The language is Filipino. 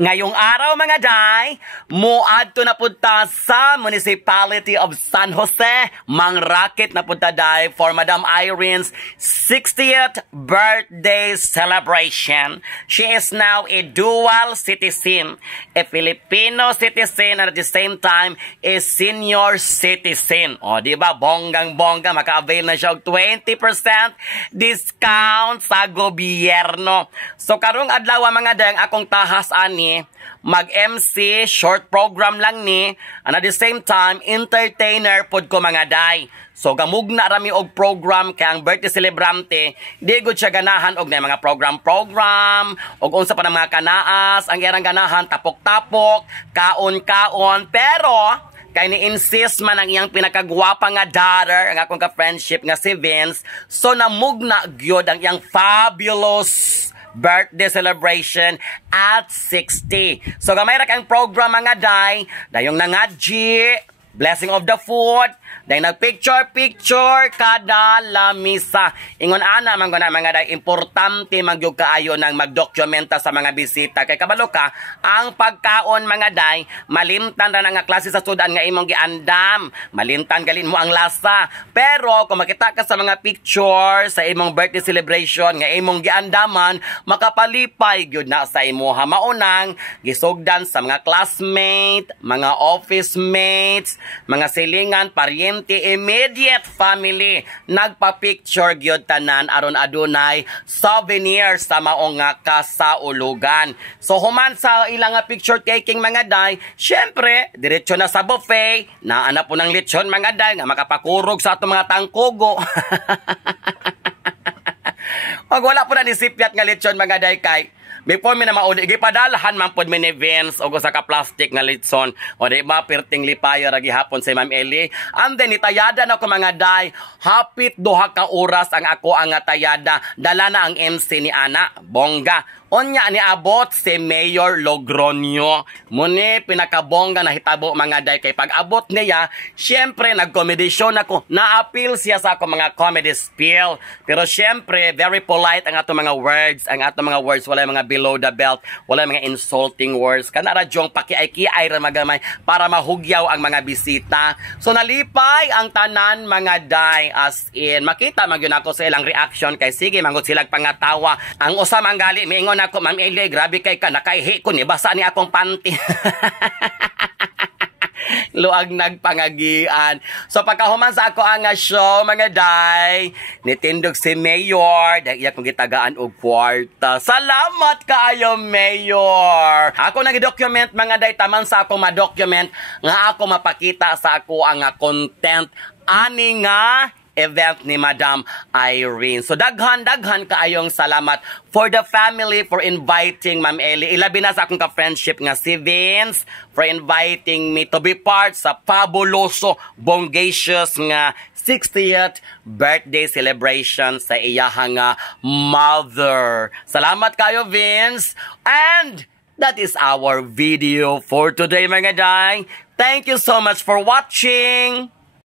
Ngayong araw mga day, muadto na punta sa Municipality of San Jose, mangrakit na punta day for Madam Irene's 60th birthday celebration. She is now a dual citizen, a Filipino citizen and at the same time a senior citizen. O diba, bonggang-bongga, maka-avail na siya og 20% discount sa gobyerno. So karong adlaw mga day, ang akong tahas ani mag-MC, short program lang ni, and at the same time, entertainer pod ko mga day. So, gamugna rami og program kay ang birthday celebrante, di gud siya ganahan og na mga program, og unsa pa ng mga kanaas, ang iyang ganahan, tapok-tapok, kaon-kaon, pero kay ni-insist man ang iyang pinakagwapa nga daughter, ang akong ka-friendship nga si Vince, so namugna gyud ang iyang fabulous birthday celebration at 60. So gamay ra kang program mga day, dayong nangadji, blessing of the food, dahil nagpicture-picture kada lamisa. Ingon ana man na mga day, importante magyug kaayo nang magdokumenta sa mga bisita. Kay kabalo ka, ang pagkaon mga day, malimtan ra nga klase sa sudan nga imong giandam. Malimtan galin mo ang lasa. Pero kung makita ka sa mga picture sa imong birthday celebration nga imong giandaman, makapalipay gyud na sa imuha. Maunang gisugdan sa mga classmate, mga office mates, mga silingan, paryente, immediate family, nagpa-picture gyud tanan aron adunay souvenir sa maong nga kasaulugan. So human sa ilang nga picture taking mga day, syempre diretso na sa buffet, naana po ng lechon mga day nga makapakurog sa atong mga tangkugo. Pag wala po na nisipyat nga lechon mga day kay before mi na mauli, gipadalahan man pod mi ni Vince og usa ka plastic nga litson. O di ba perting lipayo ra gihapon si Ma'am Ellie. And then itayada na ko mga day, hapit duha ka oras ang ako ang tayada. Dala na ang MC ni ana, bongga. Onya ni abot si Mayor Logronio. Muni pinakabongga na hitabo mga day kay pag abot niya, syempre nagkomedisyon ako. Na-appeal siya sa ako mga comedy spiel. Pero syempre very polite ang ato mga words. Ang ato mga words wala mga below the belt, wala mga insulting words. Kana radyong pakiay-kiay ra magamay para mahugyaw ang mga bisita. So nalipay ang tanan mga day, as in makita magyun ako sa ilang reaction kay sige mangut silang pangatawa. Ang usam ang gali miingon ako, Ma'am Ellie, grabe kay ka, nakaihi ko ni basa ni akong panty. Luag nagpangagian. So pagkahuman sa ako ang show mga day, nitindog si Mayor, dahil iya kong gitagaan og kwarta. Salamat kaayo Mayor. Ako nag-document mga day, taman sa ako ma-document nga ako mapakita sa ako ang content ani nga event ni Madam Irene. So daghan kaayong salamat for the family for inviting Ma'am Ellie. Ilabi na sa akong ka-friendship nga si Vince for inviting me to be part sa fabuloso, bongacious nga 60th birthday celebration sa iyahang mother. Salamat kayo Vince. And that is our video for today mga day. Thank you so much for watching.